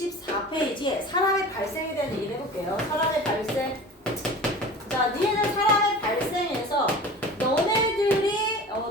24페이지에 사람의 발생에 대한 얘기를 해볼게요. 사람의 발생. 자, 니네는 사람의 발생에서 너네들이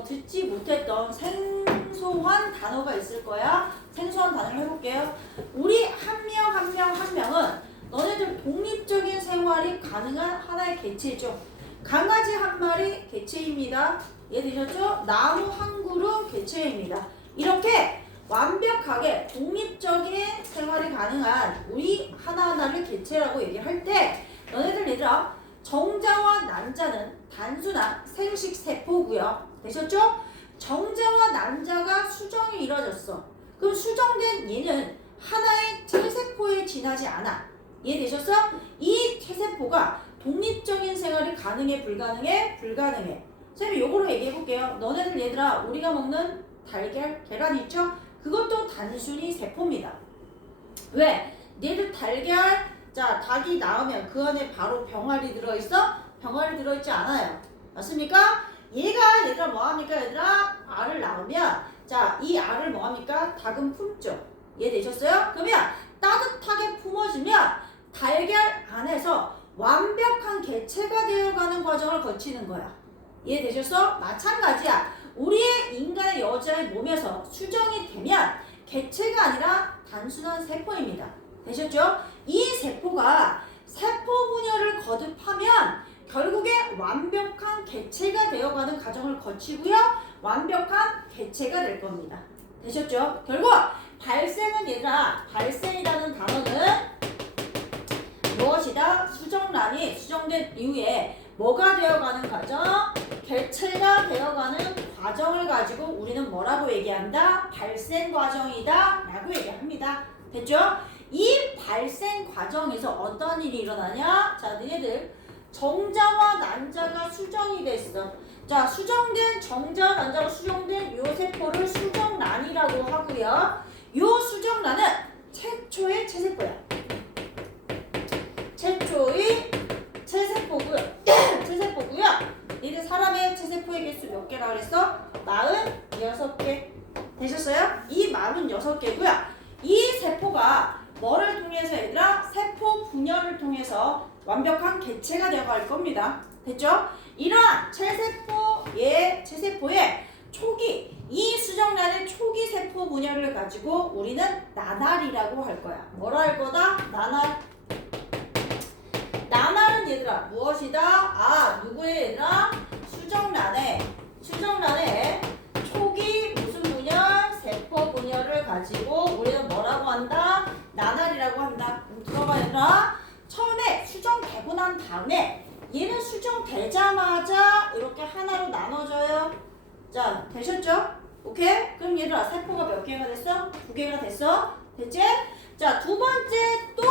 듣지 못했던 생소한 단어가 있을 거야. 생소한 단어를 해볼게요. 우리 한 명 한 명 한 명은 너네들 독립적인 생활이 가능한 하나의 개체죠. 강아지 한 마리 개체입니다. 이해되셨죠? 나무 한 그루 개체입니다. 이렇게 완벽하게 독립적인 생활이 가능한 우리 하나하나를 개체라고 얘기할 때 너네들 얘들아 정자와 난자는 단순한 생식세포고요. 되셨죠? 정자와 난자가 수정이 이루어졌어. 그럼 수정된 얘는 하나의 체세포에 지나지 않아. 이해되셨어? 이 체세포가 독립적인 생활이 가능해 불가능해? 불가능해. 선생님이 요거로 얘기해볼게요. 너네들 얘들아 우리가 먹는 달걀, 계란 있죠? 그것도 단순히 세포입니다. 왜? 얘들 달걀, 자 닭이 낳으면 그 안에 바로 병아리 들어있어? 병아리 들어있지 않아요. 맞습니까? 얘들아 뭐합니까? 얘들아 알을 낳으면 자 이 알을 뭐합니까? 닭은 품죠. 이해되셨어요? 그러면 따뜻하게 품어지면 달걀 안에서 완벽한 개체가 되어가는 과정을 거치는 거야. 이해되셨어? 마찬가지야. 우리의 인간의 여자의 몸에서 수정이 되면 개체가 아니라 단순한 세포입니다. 되셨죠? 이 세포가 세포 분열을 거듭하면 결국에 완벽한 개체가 되어가는 과정을 거치고요. 완벽한 개체가 될 겁니다. 되셨죠? 결국 발생은 얘들아 발생이라는 단어는 무엇이다? 수정란이 수정된 이후에 뭐가 되어가는 과정? 개체가 되어가는 과정을 가지고 우리는 뭐라고 얘기한다? 발생 과정이다 라고 얘기합니다. 됐죠? 이 발생 과정에서 어떤 일이 일어나냐? 자, 너희들 정자와 난자가 수정이 됐어. 자, 수정된 정자와 난자가 수정된 요 세포를 수정란이라고 하고요. 요 수정란은 최초의 체세포야. 최초의 체세포고요. 체세포고요. 이제 사람의 체세포의 개수 몇 개라고 그랬어? 46개. 되셨어요? 이 46개고요. 이 세포가 뭐를 통해서 얘들아? 세포 분열을 통해서 완벽한 개체가 되어갈 겁니다. 됐죠? 이러한 체세포의 초기, 이 수정란의 초기 세포 분열을 가지고 우리는 나날이라고 할 거야. 뭐라 할 거다? 나날. 나날은 얘들아 무엇이다? 아, 누구의 얘들아? 수정란의 초기 무슨 분열? 세포 분열을 가지고 우리는 뭐라고 한다? 나날이라고 한다. 들어봐 얘들아. 처음에 수정되고 난 다음에 얘는 수정되자마자 이렇게 하나로 나눠져요. 자, 되셨죠? 오케이? 그럼 얘들아 세포가 몇 개가 됐어? 2개가 됐어? 됐지? 자, 두 번째 또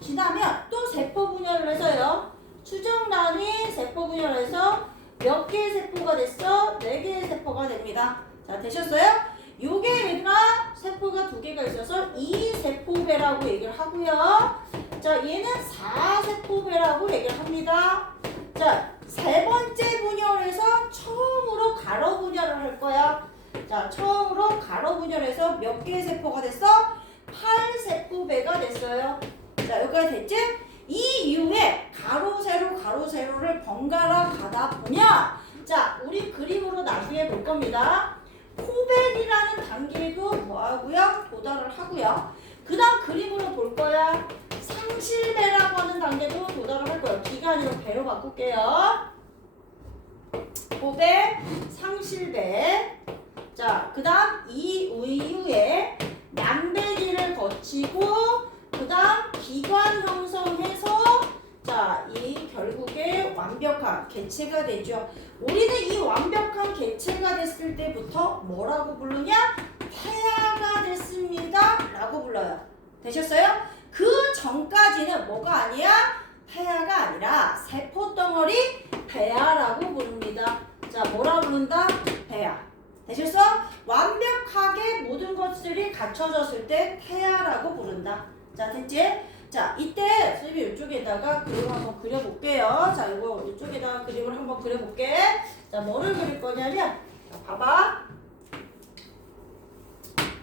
지나면 또 세포 분열을 해서요. 수정란이 세포 분열을 해서 몇 개의 세포가 됐어? 4개의 세포가 됩니다. 자, 되셨어요? 요게 얘들아 세포가 2개가 있어서 2세포배라고 얘기를 하고요. 자, 얘는 4세포배라고 얘기를 합니다. 자, 세 번째 분열에서 처음으로 가로 분열을 할 거야. 자, 처음으로 가로 분열해서 몇 개의 세포가 됐어? 8세포배가 됐어요. 자, 여기까지 됐지? 이 이후에 가로 세로를 번갈아 가다 보면 자, 우리 그림으로 나중에 볼 겁니다. 포배이라는 단계도 뭐하고요? 도달을 하고요. 그 다음 그림으로 볼 거야. 상실배라고 하는 단계도 도달을 할 거예요. 기간으로 배로 바꿀게요. 포배, 상실배. 자, 그 다음 이후에 남배기를 거치고 그 다음 기관 형성해서 자, 이 결국에 완벽한 개체가 되죠. 우리는 이 완벽한 개체가 됐을 때부터 뭐라고 부르냐? 태아가 됐습니다 라고 불러요. 되셨어요? 그 전까지는 뭐가 아니야? 태아가 아니라 세포덩어리 배아라고 부릅니다. 자, 뭐라 부른다? 배아. 되셨어? 완벽하게 모든 것들이 갖춰졌을 때 태아라고 부른다. 자, 됐지? 자, 이때 선생님이 이쪽에다가 그림을 한번 그려볼게요. 자, 이쪽에다가 그림을 한번 그려볼게. 자, 뭐를 그릴 거냐면 자, 봐봐.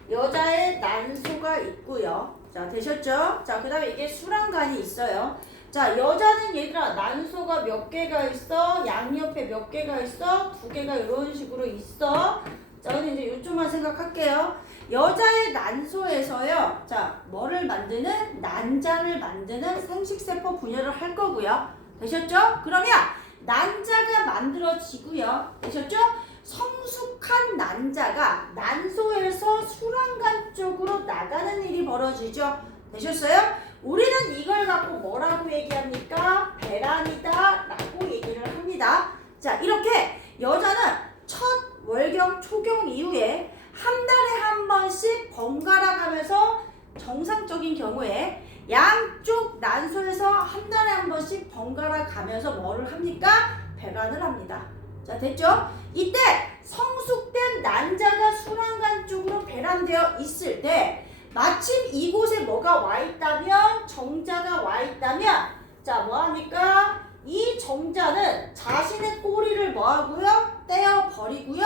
여자의 난소가 있고요. 자, 되셨죠? 자, 그 다음에 이게 수란간이 있어요. 자, 여자는 얘들아, 난소가 몇 개가 있어? 양옆에 몇 개가 있어? 2개가 이런 식으로 있어. 자, 근데 이제 요쪽만 생각할게요. 여자의 난소에서요, 자, 뭐를 만드는? 난자를 만드는 생식세포 분열을 할 거고요. 되셨죠? 그러면 난자가 만들어지고요. 되셨죠? 성숙한 난자가 난소에서 수란간 쪽으로 나가는 일이 벌어지죠. 되셨어요? 우리는 이걸 갖고 뭐라고 얘기합니까? 배란이다 라고 얘기를 합니다. 자, 이렇게 여자는 첫 월경, 초경 이후에 한 달에 한 번씩 번갈아 가면서 정상적인 경우에 양쪽 난소에서 한 달에 한 번씩 번갈아 가면서 뭐를 합니까? 배란을 합니다. 자, 됐죠? 이때 성숙된 난자가 수란간 쪽으로 배란되어 있을 때 마침 이곳에 뭐가 와 있다면, 정자가 와 있다면, 자, 뭐합니까? 이 정자는 자신의 꼬리를 뭐하고요? 떼어버리고요.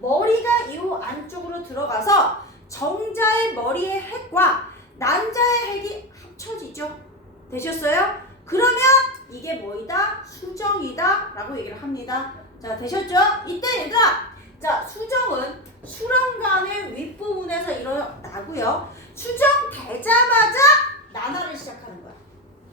머리가 이 안쪽으로 들어가서 정자의 머리의 핵과 난자의 핵이 합쳐지죠. 되셨어요? 그러면 이게 뭐이다? 수정이다 라고 얘기를 합니다. 자, 되셨죠? 이때 얘들아, 자, 수정은 수란간의 윗부분에서 일어나고요. 수정되자마자 난화를 시작하는 거야.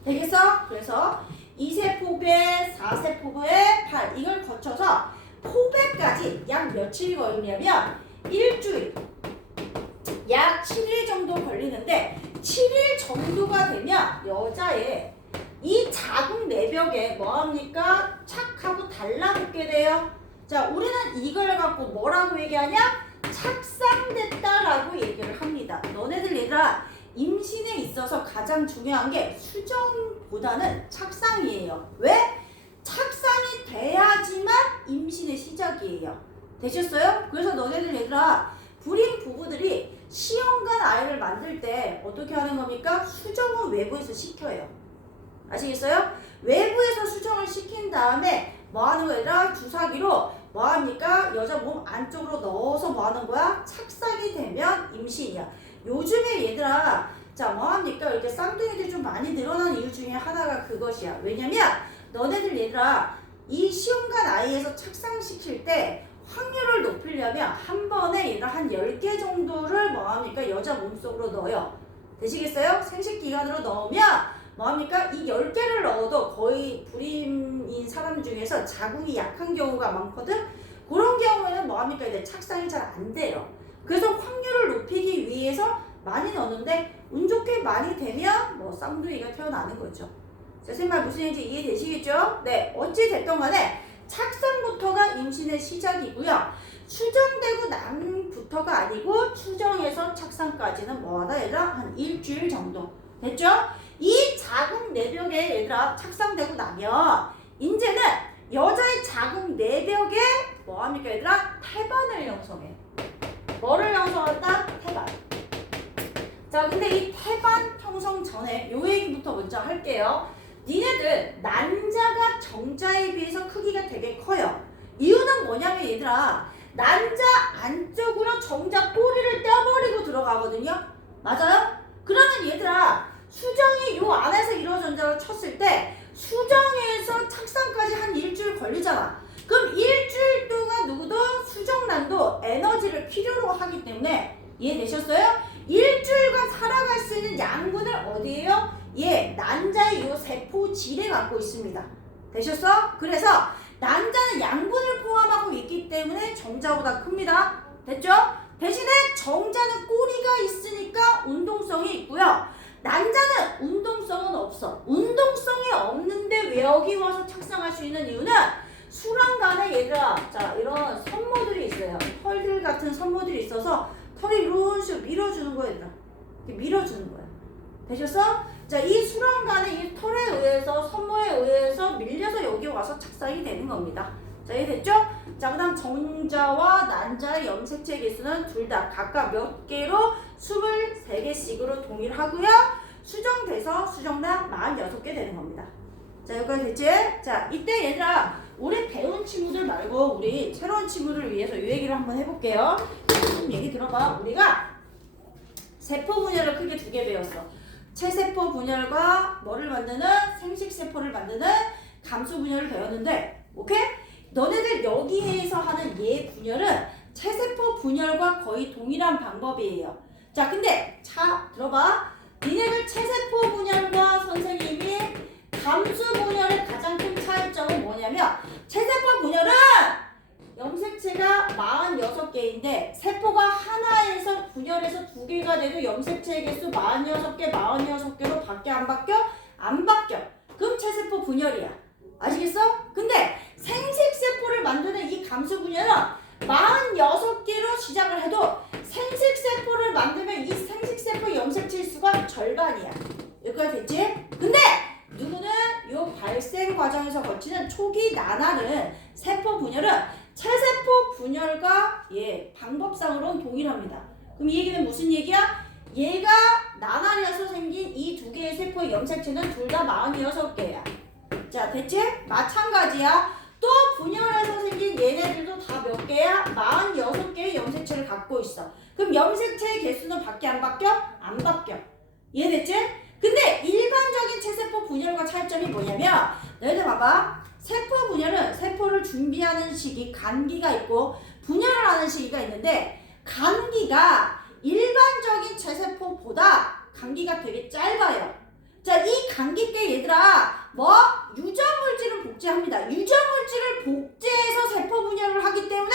되겠어? 그래서 2세포배, 4세포배, 8 이걸 거쳐서 포배까지 약 며칠이 걸리냐면 일주일, 약 7일 정도 걸리는데 7일 정도가 되면 여자의 이 자궁 내벽에 뭐합니까? 착하고 달라붙게 돼요. 자, 우리는 이걸 갖고 뭐라고 얘기하냐? 착상됐다라고 얘기를 합니다. 너네들 얘들아, 임신에 있어서 가장 중요한 게 수정보다는 착상이에요. 왜? 착상이 돼야지만 임신의 시작이에요. 되셨어요? 그래서 너네들 얘들아, 불임 부부들이 시험관 아이를 만들 때 어떻게 하는 겁니까? 수정은 외부에서 시켜요. 아시겠어요? 외부에서 수정을 시킨 다음에 뭐 하는 거야? 얘들아, 주사기로 뭐 합니까? 여자 몸 안쪽으로 넣어서 뭐 하는 거야? 착상이 되면 임신이야. 요즘에 얘들아, 자, 뭐 합니까? 이렇게 쌍둥이들이 좀 많이 늘어나는 이유 중에 하나가 그것이야. 왜냐면 너네들 얘들아, 이 시험관 아이에서 착상시킬 때 확률을 높이려면 한 번에 얘가 한 10개 정도를 뭐 합니까? 여자 몸속으로 넣어요. 되시겠어요? 생식기관으로 넣으면 뭐 합니까? 이 10개를 넣어도 거의 불임인 사람 중에서 자궁이 약한 경우가 많거든? 그런 경우에는 뭐 합니까? 이제 착상이 잘 안 돼요. 그래서 확률을 높이기 위해서 많이 넣는데 운 좋게 많이 되면 뭐 쌍둥이가 태어나는 거죠. 선생님 말 무슨 얘기인지 이해되시겠죠? 네, 어찌 됐던 간에 착상부터가 임신의 시작이고요. 수정되고 난부터가 아니고 수정에서 착상까지는 뭐하다 얘들아? 한 일주일 정도. 됐죠? 이 자궁 내벽에 얘들아 착상되고 나면 이제는 여자의 자궁 내벽에 뭐합니까 얘들아? 태반을 형성해. 뭐를 형성한다? 태반. 자, 근데 이 태반 형성 전에 요 얘기부터 먼저 할게요. 니네들 난자가 정자에 비해서 크기가 되게 커요. 이유는 뭐냐면 얘들아, 난자 안쪽으로 정자 꼬리를 떼어버리고 들어가거든요. 맞아요? 그러면 얘들아, 수정이 요 안에서 이루어진다고 쳤을 때 수정에서 착상까지 한 일주일 걸리잖아. 그럼 일주일 동안 누구도 수정난도 에너지를 필요로 하기 때문에 이해되셨어요? 일주일간 살아갈 수 있는 양분을 어디에요? 예, 난자의 요 세포질에 갖고 있습니다. 되셨어? 그래서 난자는 양분을 포함하고 있기 때문에 정자보다 큽니다. 됐죠? 대신에 정자는 꼬리가 있으니까 운동성이 있고요. 난자는 운동성은 없어. 운동성이 없는데 왜 여기 와서 착상할 수 있는 이유는 수란간에 얘들아, 자, 이런 선모들이 있어요. 털들 같은 선모들이 있어서 털이 이런 식으로 밀어주는 거야, 얘들아. 이렇게 밀어주는 거야. 되셨어? 자, 이 수란간에 이 털에 의해서, 선모에 의해서 밀려서 여기 와서 착상이 되는 겁니다. 자, 이해됐죠? 자, 그 다음 정자와 난자의 염색체 개수는 둘 다 각각 몇 개로 23개씩으로 동일하고요. 수정돼서 수정란 46개 되는 겁니다. 자, 여기까지 됐지? 자, 이때 얘들아, 우리 배운 친구들 말고 우리 새로운 친구를 위해서 이 얘기를 한번 해볼게요. 좀 얘기 들어봐. 우리가 세포 분열을 크게 두 개 배웠어. 체세포 분열과 뭐를 만드는 생식세포를 만드는 감수 분열을 배웠는데, 오케이? 너네들 여기에서 하는 얘 분열은 체세포 분열과 거의 동일한 방법이에요. 자, 근데 자 들어봐. 니네들 체세포 분열과 선생님이 감수 분열의 가장 큰 차이점은 뭐냐면, 체세포 분열은 염색체가 46개인데 세포가 하나에서 분열해서 2개가 돼도 염색체의 개수 46개, 46개로 바뀌어 안 바뀌어? 안 바뀌어. 그럼 체세포 분열이야. 아시겠어? 근데 생식세포를 만드는 이 감수 분열은 46개로 시작을 해도 생식세포를 만들면 이 생식세포 염색체 수가 절반이야. 여기까지 됐지? 근데 누구는 이 발생 과정에서 거치는 초기 나날은 세포 분열은 체세포 분열과 방법상으로는 동일합니다. 그럼 이 얘기는 무슨 얘기야? 얘가 나날이어서 생긴 이 두 개의 세포의 염색체는 둘 다 46개야. 자, 됐지? 마찬가지야. 또 분열해서 생긴 얘네들도 다 몇 개야? 46개의 염색체를 갖고 있어. 그럼 염색체의 개수는 바뀌어 안 바뀌어? 안 바뀌어. 이해됐지? 근데 일반적인 체세포 분열과 차이점이 뭐냐면, 너희들 봐봐. 세포 분열은 세포를 준비하는 시기, 간기가 있고 분열을 하는 시기가 있는데, 간기가 일반적인 체세포보다 간기가 되게 짧아요. 자, 이 간기 때 얘들아 유전물질을 복제합니다. 유전물질을 복제해서 세포 분열을 하기 때문에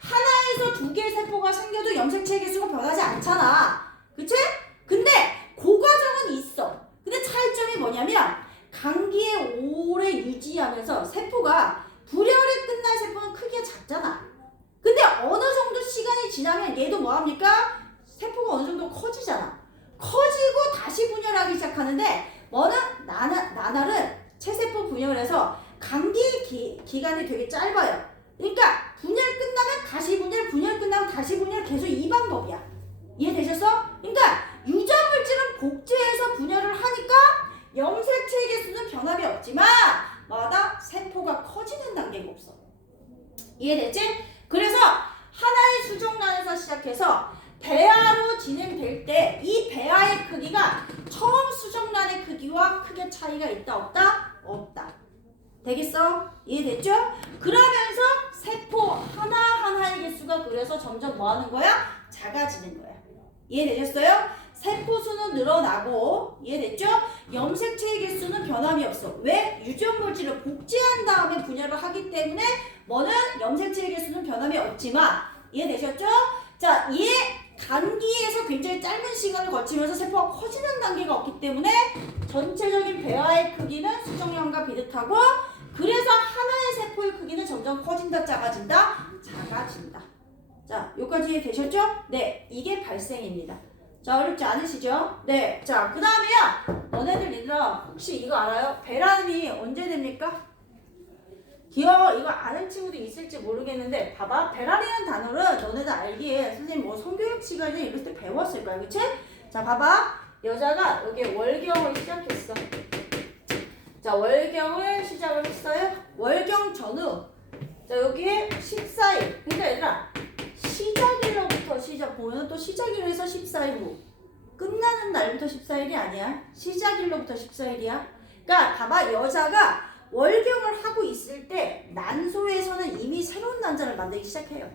하나에서 2개의 세포가 생겨도 염색체 개수가 변하지 않잖아. 그치? 근데 그 과정은 있어. 근데 차이점이 뭐냐면, 간기에 오래 유지하면서 세포가 불혈이 끝날 세포는 크기가 작잖아. 근데 어느 정도 시간이 지나면 얘도 뭐합니까? 세포가 어느 정도 커지잖아. 커지고 다시 분열하기 시작하는데, 뭐는 나날은 체세포 분열에서 간기 기간이 되게 짧아요. 그러니까 분열 끝나면 다시 분열, 분열 끝나면 다시 분열, 계속 이 방법이야. 이해되셨어? 그러니까 유전물질은 복제해서 분열을 하니까 염색체의 개수는 변함이 없지만 마다 세포가 커지는 단계가 없어. 이해됐지? 그래서 하나의 수정란에서 시작해서 배아로 진행될 때 이 배아의 크기가 처음 수정란의 크기와 크게 차이가 있다 없다? 없다. 되겠어? 이해됐죠? 그러면서 세포 하나하나의 개수가 그래서 점점 뭐 하는 거야? 작아지는 거야. 이해되셨어요? 세포 수는 늘어나고, 이해됐죠? 염색체의 개수는 변함이 없어. 왜? 유전물질을 복제한 다음에 분열을 하기 때문에 뭐는 염색체의 개수는 변함이 없지만, 이해되셨죠? 자, 이 간기에서 굉장히 짧은 시간을 거치면서 세포가 커지는 단계가 없기 때문에 전체적인 배아의 크기는 수정란과 비슷하고, 그래서 하나의 세포의 크기는 점점 커진다, 작아진다, 작아진다. 자, 여기까지 이해되셨죠? 네, 이게 발생입니다. 자, 어렵지 않으시죠? 네, 자, 그 다음에요. 너네들 얘들아, 혹시 이거 알아요? 배란이 언제 됩니까? 이거 아는 친구도 있을지 모르겠는데, 봐봐. 배란이라는 단어를 너네들 알기에 선생님 성교육 시간에 이럴 때 배웠을 거야, 그치? 자, 봐봐. 여자가 여기 월경을 시작했어. 자, 월경을 시작을 했어요. 월경 전후. 자, 여기에 14일. 그러니까 얘들아, 시작일로부터 시작 보면 또 시작일로 해서 14일 후. 끝나는 날부터 14일이 아니야. 시작일로부터 14일이야. 그러니까 봐봐. 여자가 월경을 하고 있을 때 난소에서는 이미 새로운 난자를 만들기 시작해요.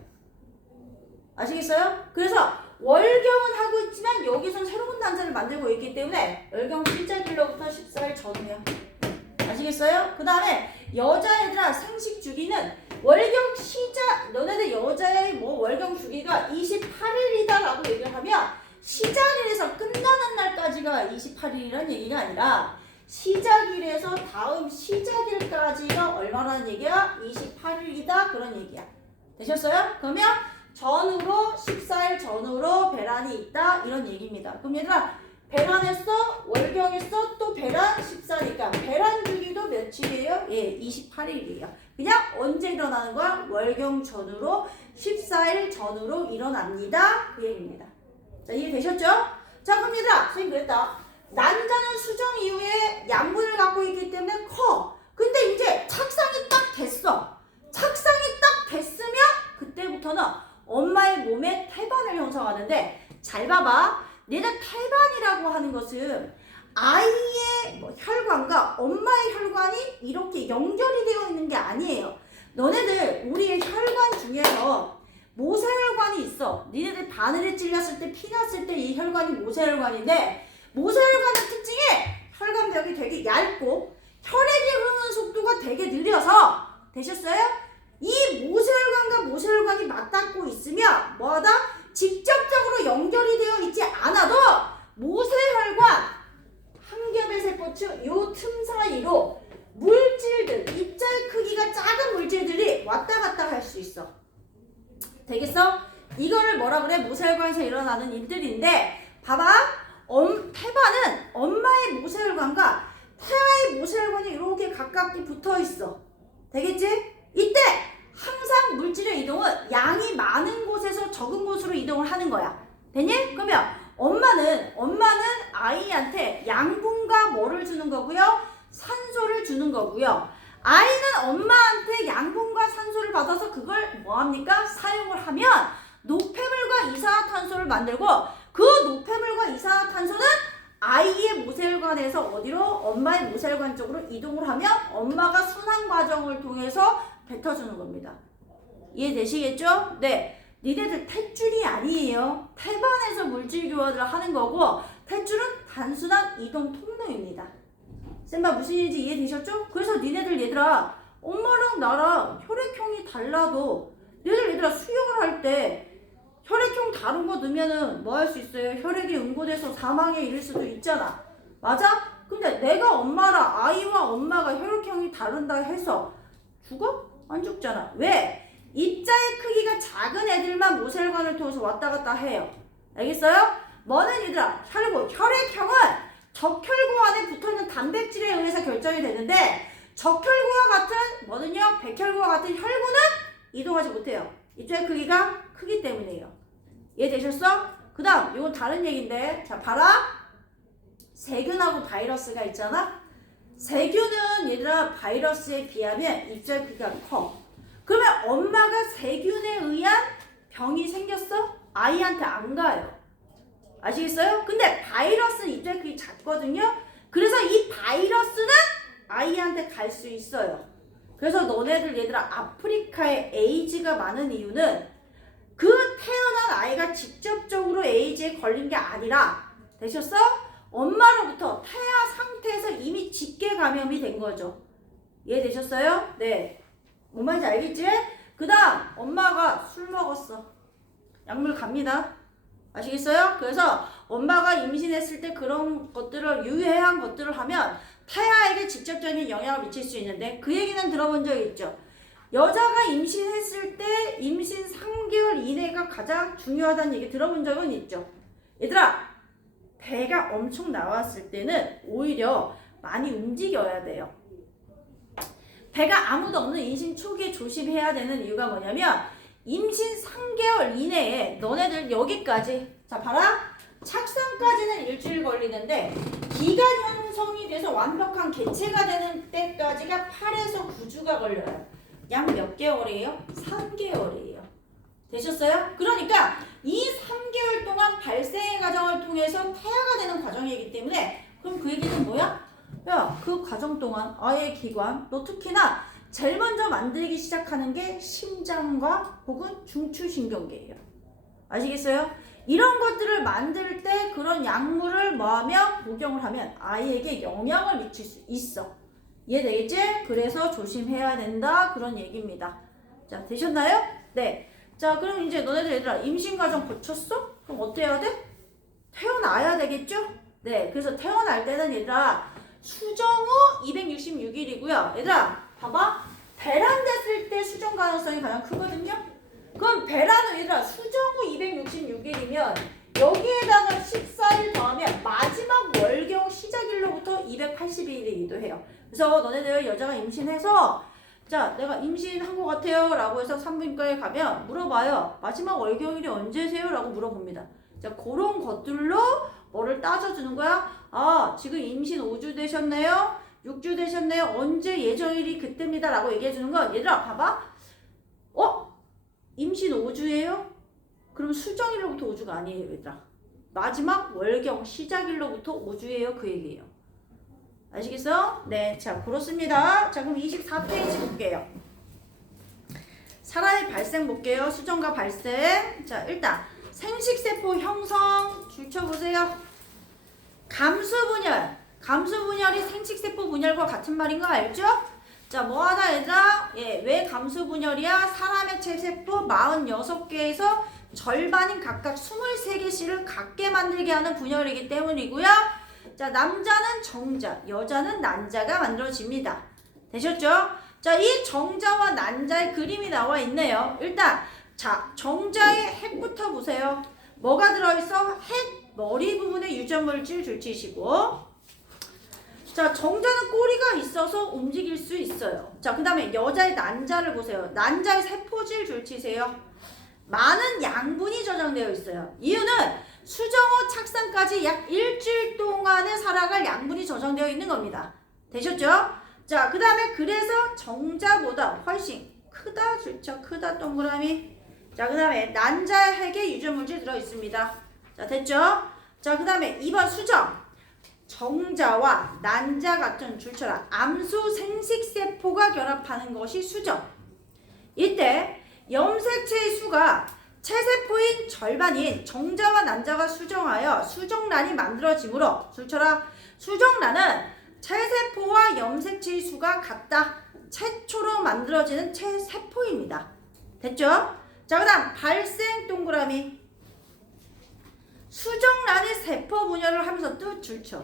아시겠어요? 그래서 월경은 하고 있지만 여기서 새로운 난자를 만들고 있기 때문에 월경 시작일로부터 14일 전후야. 아시겠어요? 그 다음에 여자애들아 생식 주기는 월경 시작, 너네들 여자의 월경 주기가 28일이다 라고 얘기를 하면 시작일에서 끝나는 날까지가 28일이라는 얘기가 아니라 시작일에서 다음 시작일까지가 얼마라는 얘기야? 28일이다 그런 얘기야. 되셨어요? 그러면 전후로 14일 전후로 배란이 있다 이런 얘기입니다. 그럼 얘들아 배란했어? 월경했어? 또 배란 14니까 배란 주기도 며칠이에요? 예, 28일이에요. 그냥 언제 일어나는 거야? 월경 전후로 14일 전후로 일어납니다. 그 얘기입니다. 자, 이해되셨죠? 자, 그럼 얘들아 선생님 그랬다. 난자는 수정 이후에 양분을 갖고 있기 때문에 커. 근데 이제 착상이 딱 됐어. 착상이 딱 됐으면 그때부터는 엄마의 몸에 태반을 형성하는데 잘 봐봐. 얘들 태반이라고 하는 것은 아이의 혈관과 엄마의 혈관이 이렇게 연결이 되어 있는 게 아니에요. 너네들 우리의 혈관 중에서 모세혈관이 있어. 니네들 바늘에 찔렸을 때 피났을 때 이 혈관이 모세혈관인데 모세혈관의 특징이 혈관벽이 되게 얇고 혈액이 흐르는 속도가 되게 느려서 되셨어요? 이 모세혈관과 모세혈관이 맞닿고 있으면 뭐하다? 직접적으로 연결이 되어 있지 않아도 모세혈관 한 겹의 세포층 요 틈 사이로 물질들 입자의 크기가 작은 물질들이 왔다 갔다 할 수 있어. 되겠어? 이거를 뭐라 그래? 모세혈관에서 일어나는 일들인데 봐봐. 태반은 엄마의 모세혈관과 태아의 모세혈관이 이렇게 가깝게 붙어 있어. 되겠지? 이때 항상 물질의 이동은 양이 많은 곳에서 적은 곳으로 이동을 하는 거야. 되니? 그러면 엄마는 아이한테 양분과 뭐를 주는 거고요? 산소를 주는 거고요. 아이는 엄마한테 양분과 산소를 받아서 그걸 뭐합니까? 사용을 하면 노폐물과 이산화탄소를 만들고 그 노폐물과 이산화탄소는 아이의 모세혈관에서 어디로? 엄마의 모세혈관 쪽으로 이동을 하면 엄마가 순환 과정을 통해서 뱉어주는 겁니다. 이해되시겠죠? 네. 니네들 탯줄이 아니에요. 태반에서 물질 교환을 하는 거고 탯줄은 단순한 이동 통로입니다. 쌤아 무슨 일인지 이해되셨죠? 그래서 니네들 얘들아 엄마랑 나랑 혈액형이 달라도 얘들아 수영을 할 때 혈액형 다른 거 넣으면은 뭐 할 수 있어요? 혈액이 응고돼서 사망에 이를 수도 있잖아. 맞아? 근데 내가 엄마랑 아이와 엄마가 혈액형이 다른다 해서 죽어? 안 죽잖아. 왜? 입자의 크기가 작은 애들만 모세혈관을 통해서 왔다 갔다 해요. 알겠어요? 뭐는 얘들아 혈액형은 적혈구 안에 붙어있는 단백질에 의해서 결정이 되는데 적혈구와 같은 뭐는요? 백혈구와 같은 혈구는 이동하지 못해요. 입자의 크기가 크기 때문이에요. 이해되셨어? 그 다음 이건 다른 얘기인데 자 봐라. 세균하고 바이러스가 있잖아. 세균은 얘들아 바이러스에 비하면 입자의 크기가 커. 그러면 엄마가 세균에 의한 병이 생겼어? 아이한테 안 가요. 아시겠어요? 근데 바이러스는 입자의 크기 작거든요. 그래서 이 바이러스는 아이한테 갈 수 있어요. 그래서 너네들 얘들아 아프리카에 에이즈가 많은 이유는 그 태어난 아이가 직접적으로 에이즈에 걸린 게 아니라 되셨어? 엄마로부터 태아 상태에서 이미 직계 감염이 된 거죠. 이해되셨어요? 네. 뭔 말인지 알겠지? 그 다음 엄마가 술 먹었어. 약물 갑니다. 아시겠어요? 그래서 엄마가 임신했을 때 그런 것들을 유해한 것들을 하면 태아에게 직접적인 영향을 미칠 수 있는데 그 얘기는 들어본 적 있죠? 여자가 임신했을 때 임신 3개월 이내가 가장 중요하다는 얘기 들어본 적은 있죠? 얘들아 배가 엄청 나왔을 때는 오히려 많이 움직여야 돼요. 배가 아무도 없는 임신 초기에 조심해야 되는 이유가 뭐냐면 임신 3개월 이내에 너네들 여기까지 자 봐라 착상까지는 일주일 걸리는데 기관 형성이 돼서 완벽한 개체가 되는 때까지가 8에서 9주가 걸려요. 약 몇 개월이에요? 3개월이에요. 되셨어요? 그러니까 이 3개월 동안 발생의 과정을 통해서 태아가 되는 과정이기 때문에 그럼 그 얘기는 뭐야? 야, 그 과정 동안 아이의 기관 또 특히나 제일 먼저 만들기 시작하는 게 심장과 혹은 중추신경계예요. 아시겠어요? 이런 것들을 만들 때 그런 약물을 뭐하면 복용을 하면 아이에게 영향을 미칠 수 있어. 이해되겠지? 그래서 조심해야 된다 그런 얘기입니다. 자 되셨나요? 네. 자 그럼 이제 너네들 얘들아 임신 과정 거쳤어? 그럼 어떻게 해야 돼? 태어나야 되겠죠? 네. 그래서 태어날 때는 얘들아 수정 후 266일이고요. 얘들아 봐봐. 배란됐을 때 수정 가능성이 가장 크거든요. 그럼 배란은 얘들아 수정 후 266일이면 여기에다가 14일 더하면 마지막 월경 시작일로부터 280일이기도 해요. 그래서 너네들 여자가 임신해서 자 내가 임신한 것 같아요 라고 해서 산부인과에 가면 물어봐요. 마지막 월경일이 언제세요? 라고 물어봅니다. 자 그런 것들로 뭐를 따져주는 거야? 아 지금 임신 5주 되셨네요? 6주 되셨네요? 언제 예정일이 그때입니다 라고 얘기해주는 건 얘들아 봐봐. 임신 5주예요? 그럼 수정일로부터 5주가 아니에요 얘들아. 마지막 월경 시작일로부터 5주예요. 그 얘기예요. 아시겠어요? 네, 자 그렇습니다. 자 그럼 24페이지 볼게요. 사람의 발생 볼게요. 수정과 발생. 자 일단 생식세포 형성 줄쳐보세요. 감수분열이 생식세포 분열과 같은 말인 거 알죠? 자 뭐하다 얘들아? 예, 왜 감수분열이야? 사람의 체세포 46개에서 절반인 각각 23개씩을 갖게 만들게 하는 분열이기 때문이고요. 자 남자는 정자, 여자는 난자가 만들어집니다. 되셨죠? 자 이 정자와 난자의 그림이 나와 있네요. 일단 자 정자의 핵부터 보세요. 뭐가 들어있어? 핵 머리 부분에 유전물질 줄치시고, 자 정자는 꼬리가 있어서 움직일 수 있어요. 자 그 다음에 여자의 난자를 보세요. 난자의 세포질 줄치세요. 많은 양분이 저장되어 있어요. 이유는 수정 후 착상까지 약 일주일 동안에 살아갈 양분이 저장되어 있는 겁니다. 되셨죠? 자 그 다음에 그래서 정자보다 훨씬 크다 줄쳐. 크다 동그라미. 자 그 다음에 난자 핵에 유전물질 들어있습니다. 자 됐죠? 자 그 다음에 2번 수정. 정자와 난자 같은 줄처럼 암수 생식세포가 결합하는 것이 수정. 이때 염색체의 수가 체세포인 절반인 정자와 난자가 수정하여 수정란이 만들어지므로 줄처럼 수정란은 체세포와 염색체의 수가 같다. 최초로 만들어지는 체세포입니다. 됐죠? 자 그 다음 발생 동그라미. 수정란이 세포 분열을 하면서 또 줄쳐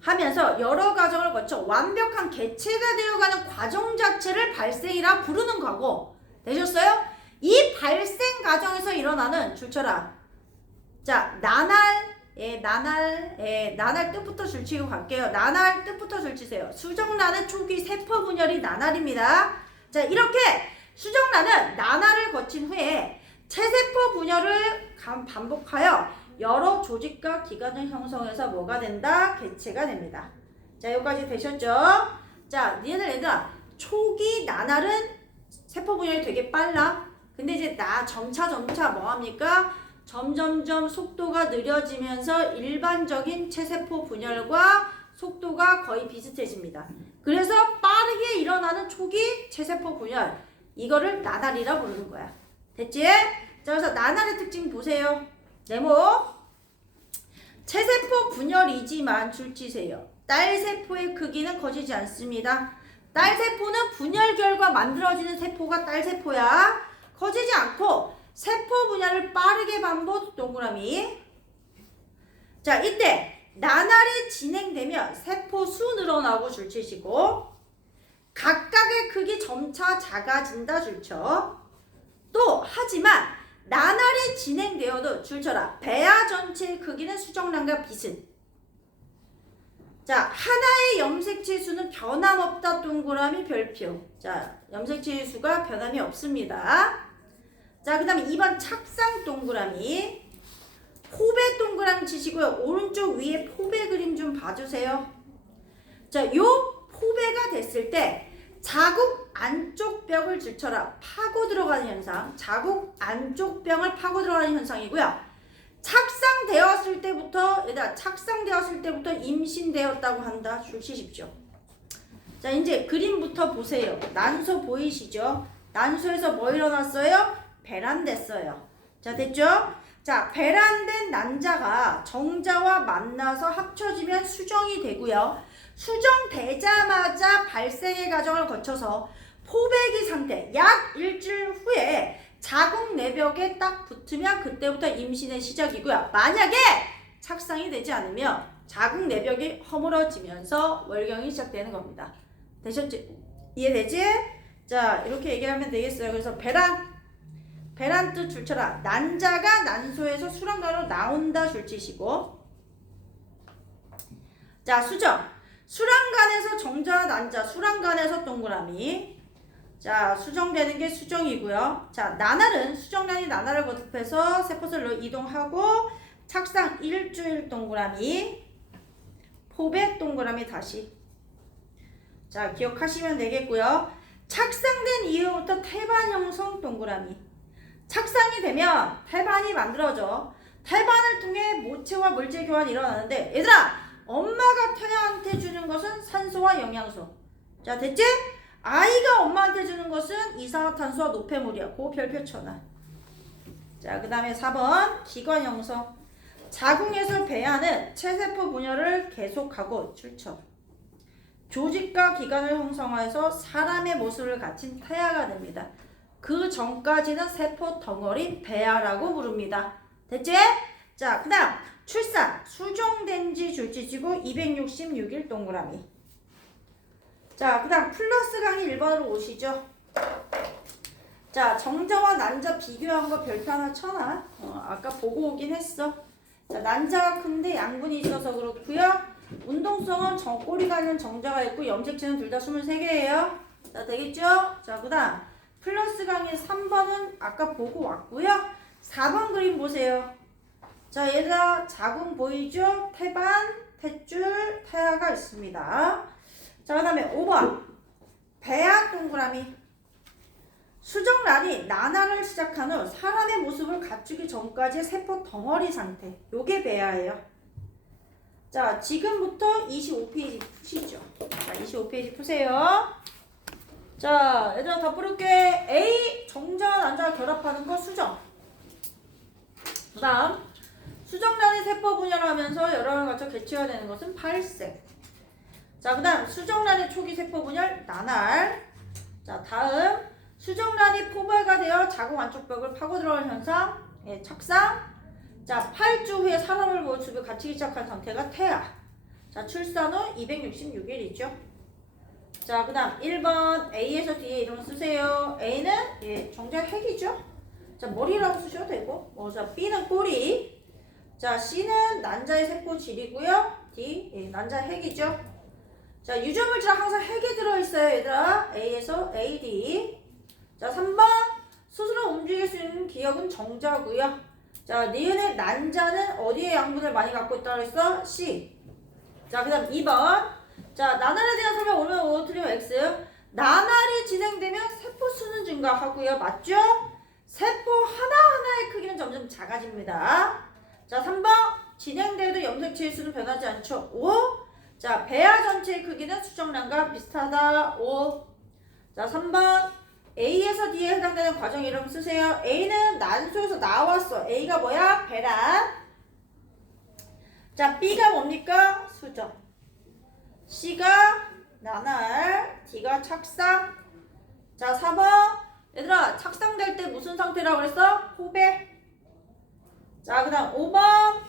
하면서 여러 과정을 거쳐 완벽한 개체가 되어가는 과정 자체를 발생이라 부르는 거고. 되셨어요? 이 발생 과정에서 일어나는 줄쳐라. 자 나날 뜻부터 줄치고 갈게요. 나날 뜻부터 줄치세요. 수정란의 초기 세포 분열이 나날입니다. 자 이렇게 수정란은 나날을 거친 후에 체세포 분열을 반복하여 여러 조직과 기관을 형성해서 뭐가 된다? 개체가 됩니다. 자 여기까지 되셨죠? 자 얘들아 초기 나날은 세포 분열이 되게 빨라. 근데 이제 점차 뭐합니까? 점점점 속도가 느려지면서 일반적인 체세포 분열과 속도가 거의 비슷해집니다. 그래서 빠르게 일어나는 초기 체세포 분열, 이거를 나날이라 부르는 거야. 됐지? 자 그래서 나날의 특징 보세요. 네모. 체세포 분열이지만 줄치세요. 딸세포의 크기는 커지지 않습니다. 딸세포는 분열 결과 만들어지는 세포가 딸세포야. 커지지 않고 세포 분열을 빠르게 반복 동그라미. 자 이때 나날이 진행되면 세포 수 늘어나고 줄치시고, 각각의 크기 점차 작아진다 줄쳐. 또 하지만 나날이 진행되어도 줄쳐라. 배아 전체의 크기는 수정란과 비슷. 자 하나의 염색체 수는 변함없다 동그라미 별표. 자 염색체의 수가 변함이 없습니다. 자 그 다음에 2번 착상 동그라미. 포배 동그라미 치시고요. 오른쪽 위에 포배 그림 좀 봐주세요. 자 요 포배가 됐을 때 자국 안쪽 벽을 줄쳐라. 파고 들어가는 현상. 자국 안쪽 벽을 파고 들어가는 현상이고요. 착상되었을 때부터 임신되었다고 한다. 줄치십시오. 자 이제 그림부터 보세요. 난소 보이시죠? 난소에서 뭐 일어났어요? 배란됐어요. 자 됐죠? 자 배란된 난자가 정자와 만나서 합쳐지면 수정이 되고요. 수정되자마자 발생의 과정을 거쳐서 포배기 상태 약 일주일 후에 자궁 내벽에 딱 붙으면 그때부터 임신의 시작이고요. 만약에 착상이 되지 않으면 자궁 내벽이 허물어지면서 월경이 시작되는 겁니다. 되셨지? 이해되지? 자 이렇게 얘기하면 되겠어요. 그래서 배란 뜻 줄쳐라. 난자가 난소에서 수란간으로 나온다 줄치시고. 자 수정. 수란간에서 정자 난자, 수란간에서 동그라미. 자 수정되는 게 수정이고요. 자 나날은 수정란이 나날을 거듭해서 세포셀로 이동하고 착상 일주일 동그라미. 포백 동그라미 다시. 자 기억하시면 되겠고요. 착상된 이후부터 태반 형성 동그라미. 착상이 되면 태반이 만들어져. 胎盤을 통해 모체와 물질 교환이 일어나는데 얘들아 엄마가 태아한테 주는 것은 산소와 영양소. 자 됐지? 아이가 엄마한테 주는 것은 이산화탄소와 노폐물이야. 그거 별표 쳐놔. 자 그 다음에 4번 기관영서. 자궁에서 배아는 체세포 분열을 계속하고 출처. 조직과 기관을 형성해서 사람의 모습을 갖춘 태아가 됩니다. 그 전까지는 세포 덩어리 배아라고 부릅니다. 됐지? 자, 그 다음 출산. 수정된 지 줄지치고 266일 동그라미. 자, 그 다음 플러스 강의 1번으로 오시죠. 자, 정자와 난자 비교한 거 별표 하나 쳐놔. 아까 보고 오긴 했어. 자, 난자가 큰데 양분이 있어서 그렇고요. 운동성은 꼬리가 있는 정자가 있고 염색체는 둘 다 23개예요. 자, 되겠죠? 자, 그 다음 플러스 강의 3번은 아까 보고 왔고요. 4번 그림 보세요. 자, 얘들아 자궁 보이죠? 태반, 탯줄, 태아가 있습니다. 자, 그 다음에 5번 배아 동그라미. 수정란이 난화를 시작한 후 사람의 모습을 갖추기 전까지의 세포 덩어리 상태. 요게 배아예요. 자, 지금부터 25페이지 푸시죠. 자, 25페이지 푸세요. 자, 얘들아 다 부를게. A, 정자와 난자가 결합하는 거 수정. 그 다음 수정란이 세포 분열하면서 여러 개 갖춰 개체화 되는 것은 발생. 자, 그 다음 수정란의 초기 세포 분열, 나날. 자, 다음 수정란이 포괄가 되어 자궁 안쪽 벽을 파고 들어가는 현상, 착상. 자, 8주 후에 사람의 모습을 갖추기 시작한 상태가 태아. 자, 출산 후 266일이죠. 자, 그 다음 1번 A에서 D에 이름 쓰세요. A는 정자 핵이죠. 자, 머리라고 쓰셔도 되고. 자, B는 꼬리. 자, C는 난자의 세포 질이고요. D, 난자 핵이죠. 자, 유전물질은 항상 핵에 들어있어요, 얘들아. A에서 AD. 자, 3번 스스로 움직일 수 있는 기억은 정자고요. 자, 니은의 난자는 어디에 양분을 많이 갖고 있다고 했어? C. 자, 그 다음 2번. 자, 나날에 대한 설명 오늘 O 틀리면 X. 나날이 진행되면 세포 수는 증가하고요. 맞죠? 세포 하나하나의 크기는 점점 작아집니다. 자, 3번. 진행돼도 염색체의 수는 변하지 않죠. 5. 자, 배아 전체의 크기는 수정란과 비슷하다. 5. 자, 3번. A에서 D에 해당되는 과정 이름 쓰세요. A는 난소에서 나왔어. A가 뭐야? 배란. 자, B가 뭡니까? 수정. C가 나날. D가 착상. 자, 4번. 얘들아, 착상될 때 무슨 상태라고 그랬어? 호배. 자, 그 다음 5번.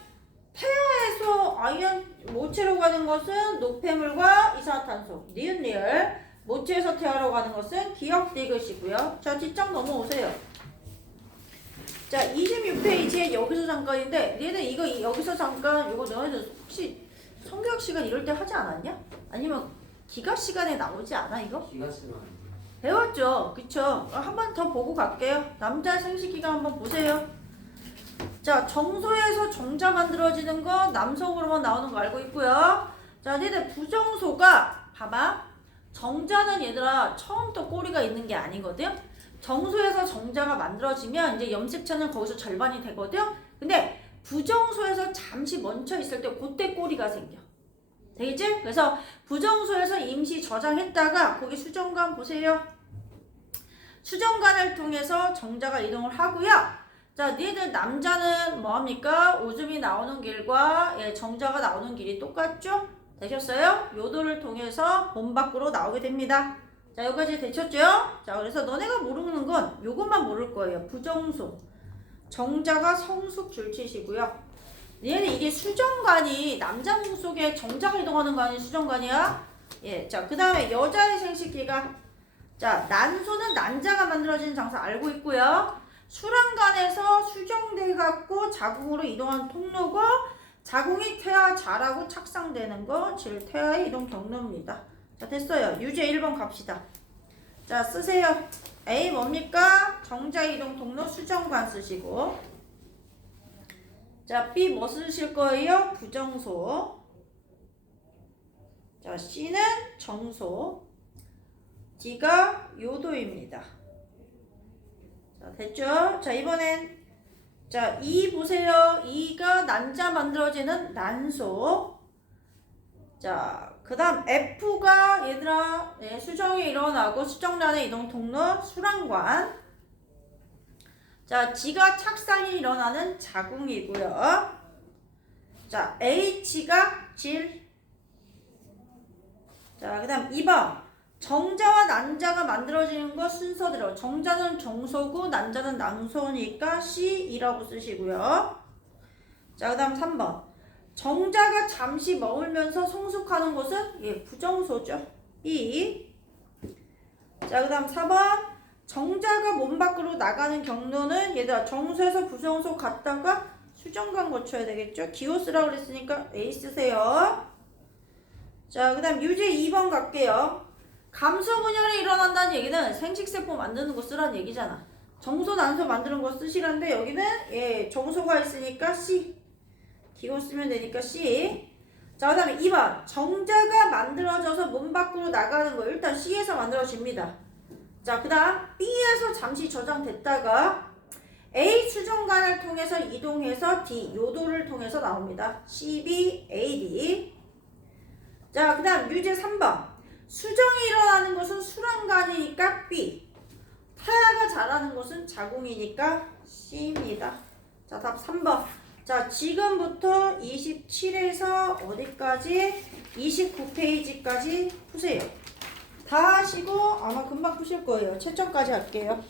폐하에서 아이언 모체로 가는 것은 노폐물과 이산화탄소. 니은 리을. 모체에서 태아로 가는 것은 기억 디귿이고요. 자, 뒷장 넘어오세요. 자, 26페이지에 여기서 잠깐인데 얘는 이거 여기서 잠깐 이거 너희들 혹시 성교학 시간 이럴 때 하지 않았냐? 아니면 기가 시간에 나오지 않아 이거? 기가 시간 배웠죠? 그쵸? 한 번 더 보고 갈게요. 남자 생식기가 한번 보세요. 자, 정소에서 정자 만들어지는 거 남성으로만 나오는 거 알고 있고요. 자, 얘들 부정소가 봐봐. 정자는 얘들아 처음부터 꼬리가 있는 게 아니거든. 정소에서 정자가 만들어지면 이제 염색체는 거기서 절반이 되거든. 근데 부정소에서 잠시 멈춰 있을 때 그때 꼬리가 생겨. 되겠지? 그래서 부정소에서 임시 저장했다가 거기 수정관 보세요. 수정관을 통해서 정자가 이동을 하고요. 자, 니들 남자는 뭐합니까? 오줌이 나오는 길과 정자가 나오는 길이 똑같죠? 되셨어요? 요도를 통해서 몸 밖으로 나오게 됩니다. 자, 여기까지 되셨죠? 자, 그래서 너네가 모르는 건 요것만 모를 거예요. 부정소. 정자가 성숙 줄치시고요. 얘는 이게 수정관이 남자 몸 속에 정자가 이동하는 관이 수정관이야. 예, 자, 그 다음에 여자의 생식기가 자, 난소는 난자가 만들어지는 장소 알고 있고요. 수란관에서 수정돼 갖고 자궁으로 이동하는 통로고 자궁이 태아 자라고 착상되는 거 태아의 이동 경로입니다. 자, 됐어요. 유제 1번 갑시다. 자, 쓰세요. A 뭡니까? 정자 이동 통로 수정관 쓰시고. 자, B 뭐 쓰실 거예요? 부정소. 자, C는 정소. D가 요도입니다. 자, 됐죠? 자, 이번엔 자, 이 보세요. 이가 난자 만들어지는 난소. 자, 그 다음 F가 얘들아 수정이 일어나고 수정란의 이동 통로 수란관. 자, G가 착상이 일어나는 자궁이고요. 자, H가 질. 자, 그 다음 2번 정자와 난자가 만들어지는 거 순서대로 정자는 정소고 난자는 낭소니까 C2라고 쓰시고요. 자, 그 다음 3번 정자가 잠시 머물면서 성숙하는 곳은 부정소죠. E. 자, 그 다음 4번 정자가 몸 밖으로 나가는 경로는 얘들아 정소에서 부정소 갔다가 수정관 거쳐야 되겠죠. 기호 쓰라고 그랬으니까 A 쓰세요. 자, 그 다음 유제 2번 갈게요. 감소 분열이 일어난다는 얘기는 생식세포 만드는 거 쓰라는 얘기잖아. 정소 난소 만드는 거 쓰시란데 여기는 정소가 있으니까 C. 기호 쓰면 되니까 C. 자, 그 다음에 2번 정자가 만들어져서 몸 밖으로 나가는 거 일단 C에서 만들어집니다. 자, 그 다음 B에서 잠시 저장됐다가 A 수정관을 통해서 이동해서 D 요도를 통해서 나옵니다. CB, AD. 자, 그 다음 유제 3번 수정이 일어나는 것은 수란관이니까 B. 타야가 자라는 것은 자궁이니까 C입니다. 자, 답 3번. 자, 지금부터 27에서 어디까지? 29페이지까지 푸세요. 다 하시고 아마 금방 푸실 거예요. 채점까지 할게요.